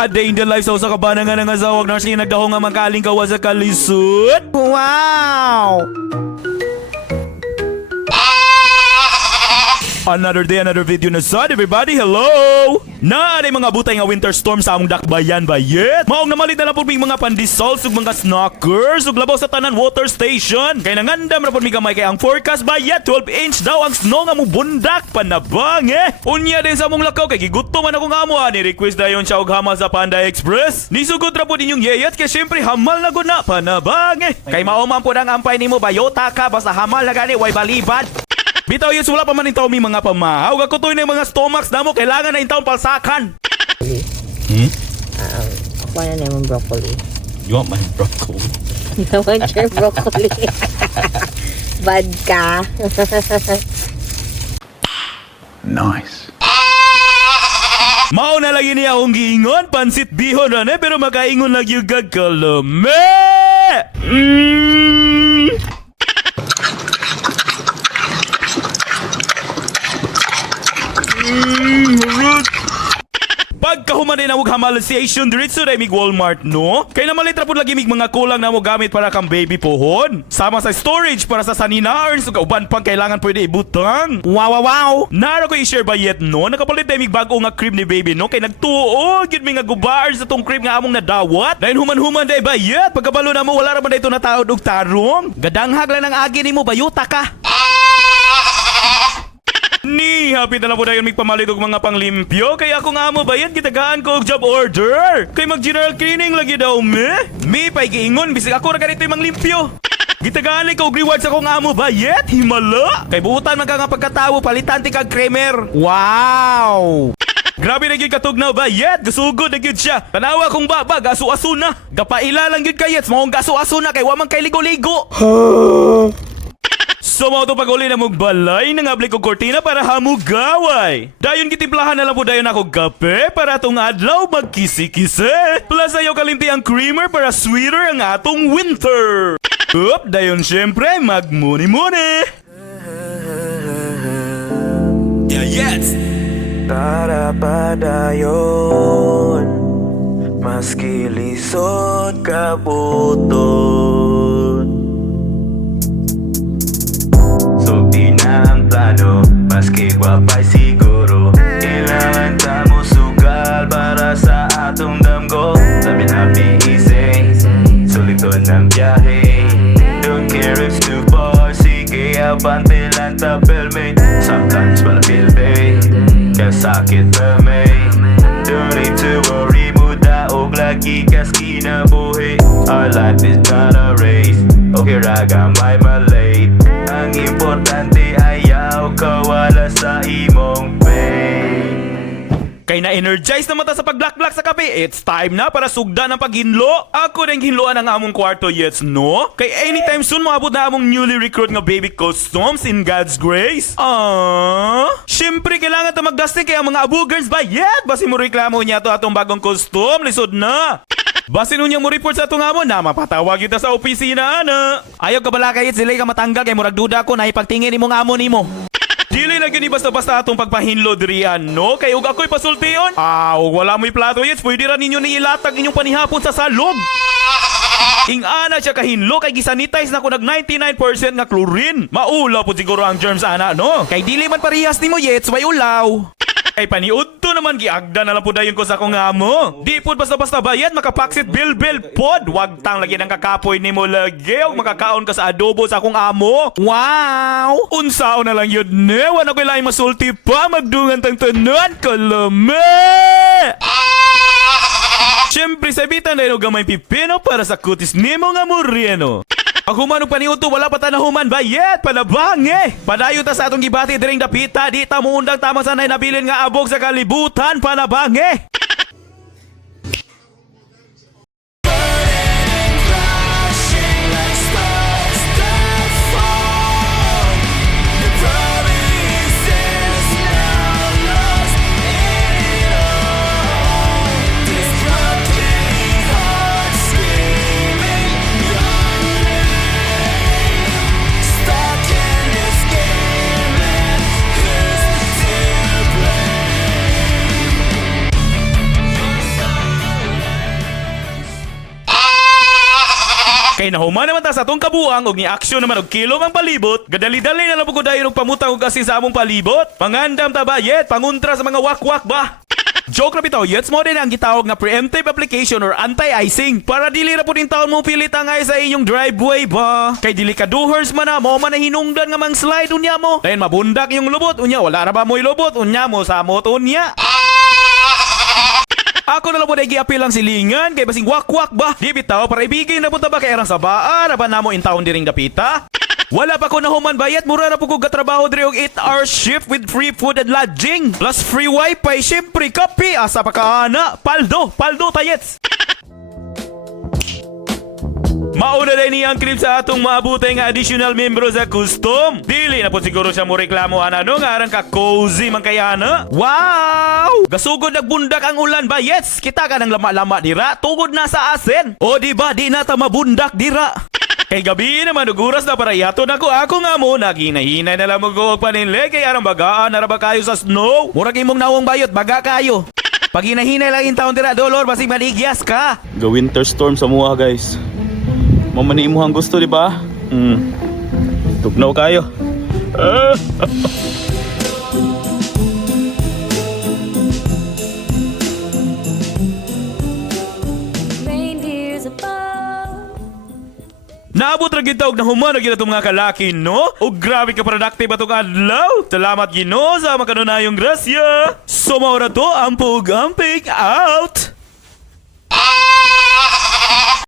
A day in the life sa usa ka bana nga nangasawag na siya nagdaho nga makaling kawa sa kalisod. Wow! Another day, another video na sad, everybody. Hello! Na ay mga butay nga winter storm sa among dakbayan bayet. Maong namalit na lang po mga pandissolves ug mga snockers ug labaw sa tanan water station. Kay nangandam ra po mi gamay kay ang forecast bayet 12 inch daw ang snow nga mubundak panabang Unya din sa among lakaw kay gigutom man ako nga amo ni request dayon siya og hamal sa Panda Express. Nisugod ra po ninyong yeyat kay syempre hamal na gud na panabang Kay mao man po ang ampay nimo bayota ka basta hamal na gani way balibad. Bitaw yun, wala pa man intaw mi mga pamahaw. Ako to yung mga stomachs na mo, kailangan na intaw palsakan. Ako na naman broccoli. You want my broccoli? I want your broccoli. Bad ka. Nice. Mao na lagi niya akong giingon, pansit bihon na pero makaingon lagi yung gagkalame. Pagkahuman din ang hamaliciation diretso na mig Walmart, no? Kaya namalit ra pud lagi mig mga kulang na mo gamit para kang baby pohon. Sama sa storage para sa saninaarns ug uban pang kailangan pwede ibutang. Wow! Nara ko i-share ba yet, no? Nakapalit tayo mig bago nga crib ni baby, no? Kay nagtuo gid mi nga gubaar sa tong crib nga among nadawat. Dahil human-human day ba yet? Pagkabalo na mo wala ra man dayto na taod og tarong. Gadanghag lang ang agi nimo bayuta ka. Ni, happy na lang po na yun pamalit og mga panglimpyo. Kaya ako nga mo bayad, gitagaan ko og job order. Kay mag-general cleaning lagi daw Mi, pa'y giingon, bisig ako na ganito yung manglimpyo. Gitagaan ko og reward sa akong amo bayad, himala. Kay buutan man ka nga pagkatawo, palitan ti kag creamer. Wow! Grabe na gyud katugnaw bayad, gasugod na gyud siya. Tanawa kong baba, gasu-aso na. Gapaila lang gyud kayet, maong gasu-aso na kay wa man kay ligo-ligo. So mao to pag-uli na mong balay nang abli ko kortina para hamugaway. Dayon gitimplahan na lang po dayon ako kape para atong adlaw magkisi-kisi. Plus ayaw kalimti ang creamer para sweeter ang atong winter. Up, dayon syempre magmuni-muni. Yeah, yes! Para padayon maski lisod kabuton. Sugdi na ang plano, maski wapay siguro. Kailangan ta mo sugal para sa atong damgo. Labi na easy, suliton ng biyahe. Don't care if it's too far, sige abante lang tapelmate. Sometimes malapil bay, kaya sakit pa may. Don't need to worry, muda og lagi kas kinabuhi. Our life is not a race, okay raga may malate. Ang importante ayaw kawala sa imong pain. Kay na-energize na mata sa pagblak-blak sa kape, it's time na para sugda ng paghinlo. Ako rin hinloan ang among kwarto, yes, no? Kay anytime soon maabot na among newly recruit nga baby customs in God's grace. Siyempre kailangan ta magdasting kay ang mga abugers ba? Yet, basi mo reklamo niya to atong bagong custom, lisod na. Basin nun mo report sa itong amo na mapatawag kita sa opisina, ana. Ayaw ka bala kayit sila ka matanggal kay murag duda ko na ipagtingin imong amo nimo. Dili lang yun basta-basta atong pagpahinlo dirian, no? Kay ug ako'y pasultion. Wala mo'y plato yet, pwede ra ninyo niilatag inyong panihapon sa salog. Ing-ana siya kahinlo kay gisanitize na ko nag 99% nga chlorine. Maulaw po siguro ang germs, ana, no? Kay dili man parehas nimo yet, way ulaw. Ay paniud to naman giagda na lang po dayon ko sa akong amo. Di po basta-basta bayad makapaksit bil pod. Wag tang lagi ng kakapoy nimo lagi og makakaon ka sa adobo sa akong amo. Wow! Unsaon na lang yun ne. Wala ko lang masulti pa magdungan tang tanan kalame. Siyempre sabitan na yung gamay pipino para sa kutis nimo nga moreno. Ang humanong paniuto wala pa tanahuman bayet panabang Padayon ta sa atong gibati diring dapita di ta muundang tama sanay nabilin nga abog sa kalibutan panabang Kay nahuman naman ta sa atong kabuang og ni aksyon naman og kilo ang palibot. Gadali-dali na lang po ko dayon og pamutang og asin sa among palibot. Pangandam ta ba yet panguntra sa mga wakwak ba? Joke na bitaw, yets mo din ang gitawag na preemptive application or anti-icing para dili ra po din taon mo pilit ang ay sa inyong driveway ba. Kay dili ka duhers man na mo man na hinungdan nga mang slide unya mo. Dayon mabundak yung lubot unya, wala ra ba mo'y lubot unya mo sa mot unya. Ako na lang po na i-appeal ang silingan kay basing wakwak ba. Di bitaw para ibigay na po ta ba kay arang sa baan ba namo in taon diring dapita. Wala pa ko nahuman bayat, mura na po ko gatrabaho diri og 8-hour shift with free food and lodging. Plus free wifi, syempre kape, asa pa kaana. Paldo tayets. Mauna na niyang clip sa atong maabutay nga additional membro sa custom. Dili na po siguro siya mo reklamo ano nga arang ka cozy man kayana. Wow! Gasugod nagbundak ang ulan ba? Yes! Kita ka ng lama-lama dira, tugod na sa asin. O di ba di na ta mabundak dira. Kay gabi naman uguras na para yato na ko ako nga mo naghinay-hinay na lang mo ko paninle kay arang bagaan na ba kayo sa snow. Murag imong nawong bayot baga kayo. Pag hinahinay lang in taon dira dolor basig maligyas ka. The winter storm sa mua guys. Mamani mo ang gusto di ba? Tugnaw kayo. Reindeers above. Naabot ra gid tawag na human gid atong mga kalaki no? O grabe ka productive atong adlaw. Salamat Ginoo sa makanunayong grasya. So mao ra to ang Pug Amping out.